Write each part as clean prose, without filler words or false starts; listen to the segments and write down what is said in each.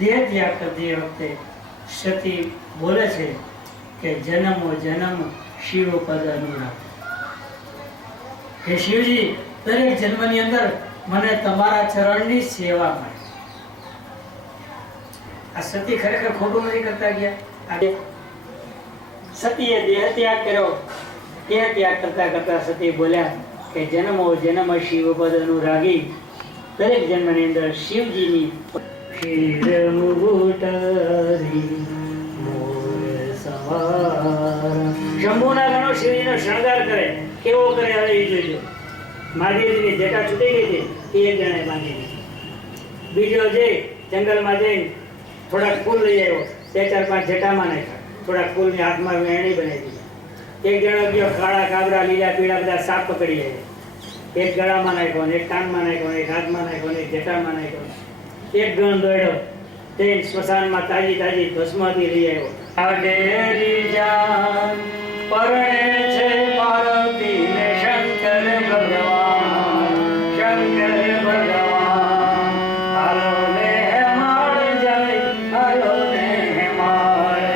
દેહ ત્યાગ કરતી વખતે સતી બોલે છે કે જન્મો જન્મ શિવ પદ અનુરાગ. હે શિવજી, દરેક જન્મની અંદર મને તમારા ચરણની સેવા મળે. આ સતી ખરેખર ખોટું નથી કરતા ગયા. સતીએ દેહ ત્યાગ કર્યો. દેહ ત્યાગ કરતા કરતા સતી બોલ્યા કે જન્મો જન્મ શિવ પદ અનુરાગી. દરેક જન્મની અંદર શિવજીની શંભુના ગણો શિવજીનો શણગાર કરે. કેવો કરે હવે એ જોઈજો. મહાદેવજીની જટા છૂટી ગઈ હતી, એક જણે બાંધી દીધી. બીજો જે જંગલમાં જઈને થોડાક ફૂલ લઈ આવ્યો, 4-5 જટામાં નાખ્યા, થોડાક ફૂલની હાથમાં વેણી બનાવી દીધી. એક જણો ગયો કાળા કાબરા લીલા પીળા બધા સાપ પકડી આવ્યો, એક ગળામાં નાખ્યો, એક કાનમાં નાખ્યો, એક હાથમાં નાખ્યો, એક જટામાં નાખ્યો. એક ગણ દોડ્યો, તે સ્મશાનમાં તાજી તાજી ભસ્માથી લઈ આવ્યો. આડેરી જાન પરણે છે પાર્વતી ને શંકર ભગવાન, શંકર ભગવાન. હાલો ને હેમાળ જાય, હાલો ને હેમાળ,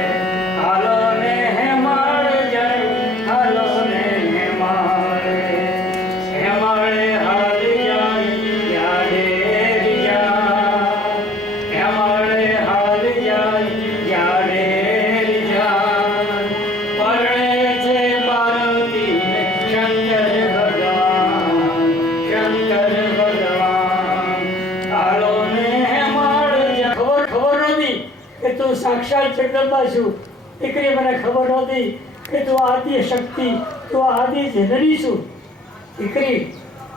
હાલો ને હેમાળ જાય, હાલો ને હેમાળ. હેમાળે હાલી જાય યાડેરી જાન, હેમાળે હાલી જાય યાડેરી જાન. પરણે છે પાર્વતી ને શંકર ભગવાન, શંકર ભગવાન. હાલો ને હેમાળ જાય. ખબર નહોતી કે તું સાક્ષાત જગદંબા છું. દીકરી, મને ખબર નહોતી કે તું આદિ શક્તિ, તું આદિ જનની છું. દીકરી,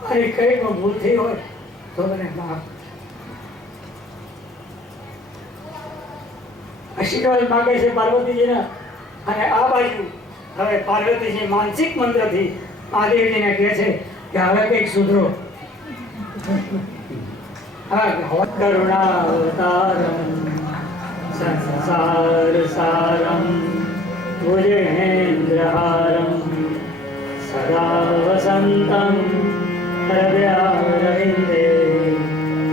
મારી કઈ પણ ભૂલ થઈ હોય તો મને માફ. આશીર્વાદ માંગે છે પાર્વતીજીના. અને આ બાજુ હવે પાર્વતીજી માનસિક મંત્રથી મહાદેવજીને કહે છે કે હવે કંઈક સુધરો. કરુણાવતારમ સંસાર સારમ ભુજેન્દ્રહારમ સદા વસંતમ હૃદયારવિંદે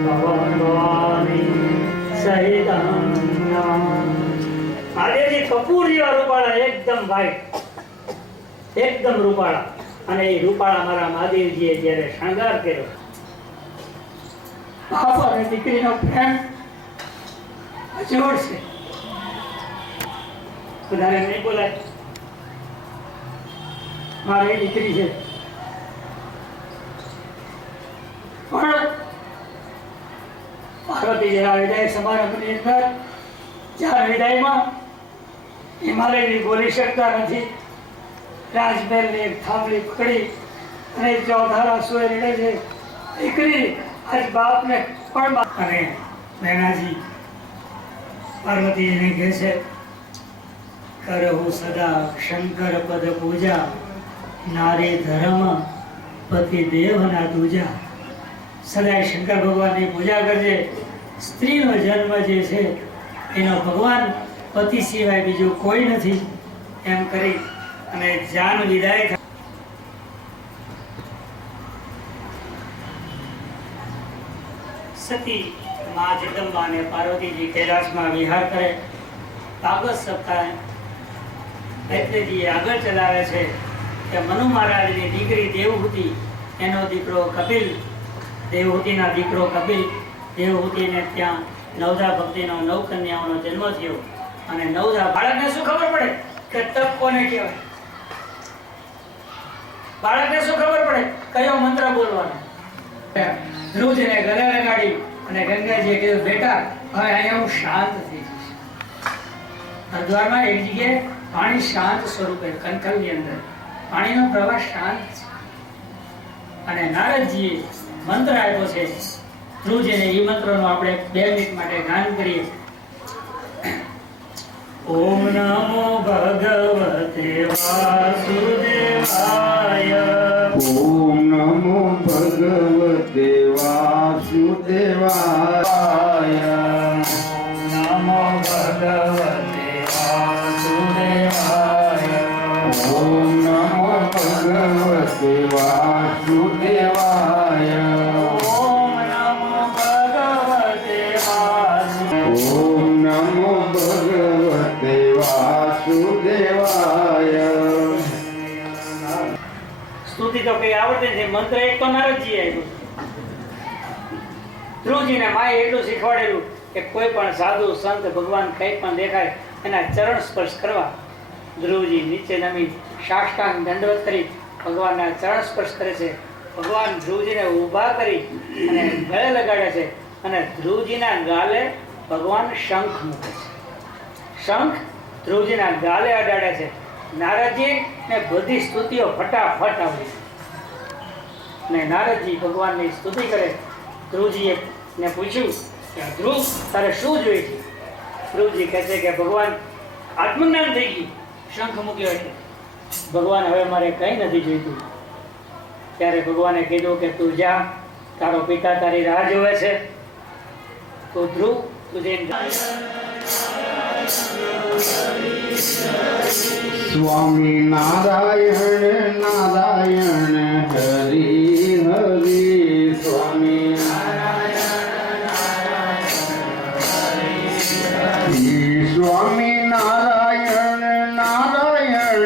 ભવાની સહિતમ. મહાદેવજી કપૂર જેવા રૂપાળા, એકદમ વ્હાઈટ, એકદમ રૂપાળા. અને એ રૂપાળા મારા મહાદેવજીએ જ્યારે શણગાર કર્યો, બાપ અને દીકરીનો પ્રેમ અજોડ છે. વધારે નહીં બોલાય. મારી દીકરી છે, પણ પાર્વતીજીના વિદાય સમારંભની અંદર ચાર વિદાયમાં હિમાલયની બોલી શકતા નથી. રાજમહેલની એક થાંભલી પકડી અને ચોધારા સુએ રડે છે, દીકરી આજ બાપને પણ. અને બહેનાજી પાર્વતીજીને કહે છે, કરહુ સદા શંકર પદ પૂજા, નારી ધર્મ પતિ દેવના દૂજા. સદાય શંકર ભગવાનની પૂજા કરજે. સ્ત્રીનો જન્મ જે છે એનો ભગવાન પતિ સિવાય બીજું કોઈ નથી. એમ કરી અને જાન વિદાય થાય. સતી મા જગદંબા અને પાર્વતીજી કૈલાસમાં વિહાર કરે. ભાગવત સપ્તાહ મૈત્રીજીએ આગળ ચલાવે છે કે મનુ મહારાજની દીકરી દેવહૂતિ, એનો દીકરો કપિલ, દેવહૂતિના દીકરો કપિલ, દેવહૂતિને ત્યાં નવધા ભક્તિનો 9 કન્યાઓનો જન્મ થયો. અને નવધા બાળકને શું ખબર પડે કે તપ કોને કહેવાય? બાળકને શું ખબર પડે કયો મંત્ર બોલવાનો? ધ્રુવજીને ગળે લગાડી અને ગંગાજીએ કીધું, બેટા હવે અહીંયા હું શાંત થઈ જઈશ. હરિદ્વારમાં એક જગ્યાએ પાણી શાંત સ્વરૂપે, કંકલની અંદર પાણીનો પ્રવાહ શાંત છે. અને નારદજીએ મંત્ર આપ્યો છે ધ્રુવજીને. એ મંત્રનો આપણે 2 મિનિટ માટે ગાન કરીએ. ઓમ નમો ભગવતે વાસુદેવાય, ઓમ નમો ભગવતે વાસુદેવાય, નમો ભગવતે વાસુદેવાય, ઓમ નમો ભગવતે વાસુદેવાય, ઓમ નમો ભગવતે વાસુદેવાય. બીજી તો કઈ આવડતી નથી. મંત્ર એક તો નારદજી આપ્યો. ધ્રુવજીને માએ એટલું શીખવાડેલું કે કોઈ પણ સાધુ સંત ભગવાન કંઈ પણ દેખાય એના ચરણ સ્પર્શ કરવા. ધ્રુવજી નીચે નમી સાષ્ટાંગ દંડવત કરી ભગવાનના ચરણ સ્પર્શ કરે છે. ભગવાન ધ્રુવજીને ઊભા કરી અને ગળે લગાડે છે અને ધ્રુવજીના ગાલે ભગવાન શંખ મૂકે છે. શંખ ધ્રુવજીના ગાલે અડાડે છે. નારદજી ને બધી સ્તુતિઓ ફટાફટ આવડી ને નારદજી ભગવાનની સ્તુતિ કરે. ધ્રુવજીએ ને પૂછ્યું કે ધ્રુવ તારે શું જોઈએ છે? ધ્રુવજી કહે છે કે ભગવાન આત્મજ્ઞાન થઈ ગયું, શંખ મૂક્યો એટલે. ભગવાન હવે મારે કંઈ નથી જોઈતું. ત્યારે ભગવાને કીધું કે તું જા, તારો પિતા તારી રાહ જોવે છે. તો ધ્રુવ તું જઈને સ્વામી નારાયણ નારાયણ હરી હરી. સ્વામી સ્વામી નારાયણ નારાયણ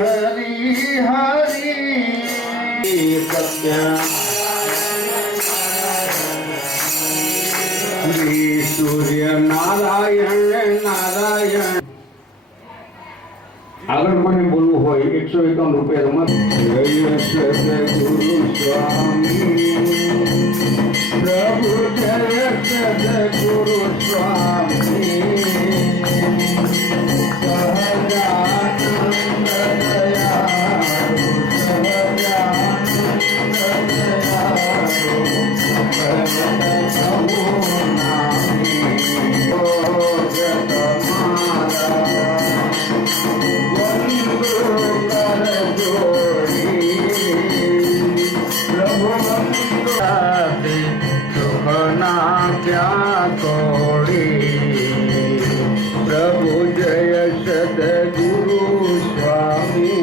હરી હરી. સત્ય સૂર્ય નારાયણ નારાયણ. આગળ મને બોલવું હોય 151 રૂપિયા રમત. જય સદગુરુ સ્વામી પ્રભુ, જય સદગુરુ સ્વામી સહજાનંદ દયાળુ, સહજાનંદ દયાળુ ભગત પ્રભુ નામી. ઓ જત મારા પ્રભુ જય સદગુરુ સ્વામી.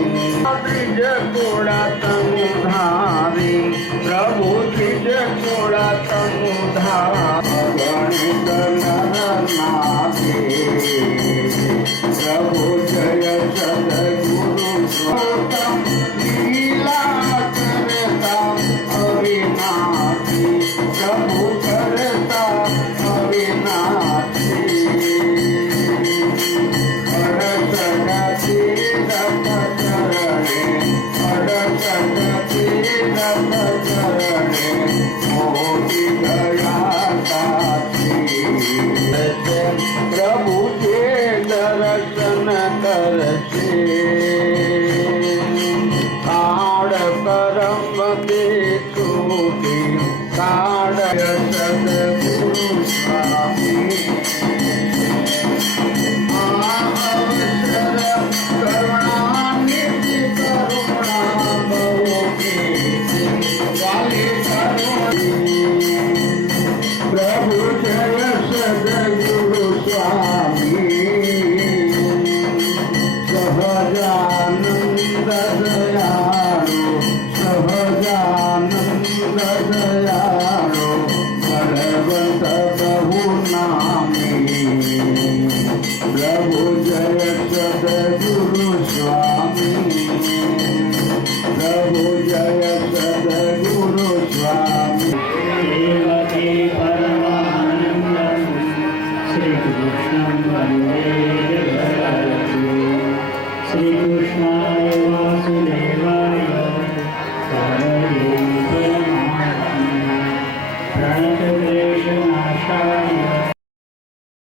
ત્રીજ કોડા તનુ ધારી પ્રભુ, ત્રીજ કોડા તનુ ધારી ગણિત નર નાથે. પ્રભુ જય સદગુરુ સ્વામી. લીલા કરતા અવિનાશી પ્રભુ, કરતા અવિનાશી. અડસઠથી રથ ચરણે, અડસઠથી રથ ચરણે મોટી ગયા સાચી. પ્રભુ જે દર્શન કરશે કાળ કરમ તે છૂટી. કાળ સદગુરુ સ્વામી કરુણાનિધિ કરુણા બહુ વાલી કરુણી. પ્રભુ જય સદગુરુ સ્વામી સહજાનંદ દયાળુ, સહજાનંદ દયાળુ બળવંત પ્રભુ નામી. પ્રભુ જય સદગુરુ સ્વામી. પ્રભુ જય સદગુરુ સ્વામી. દેવકી પરમાનંદં શ્રી કૃષ્ણં વંદે જગદ્ગુરુ. શ્રી કૃષ્ણાય વાસુદેવાય હરે પરમાત્મને પ્રણતક્લેશનાશાય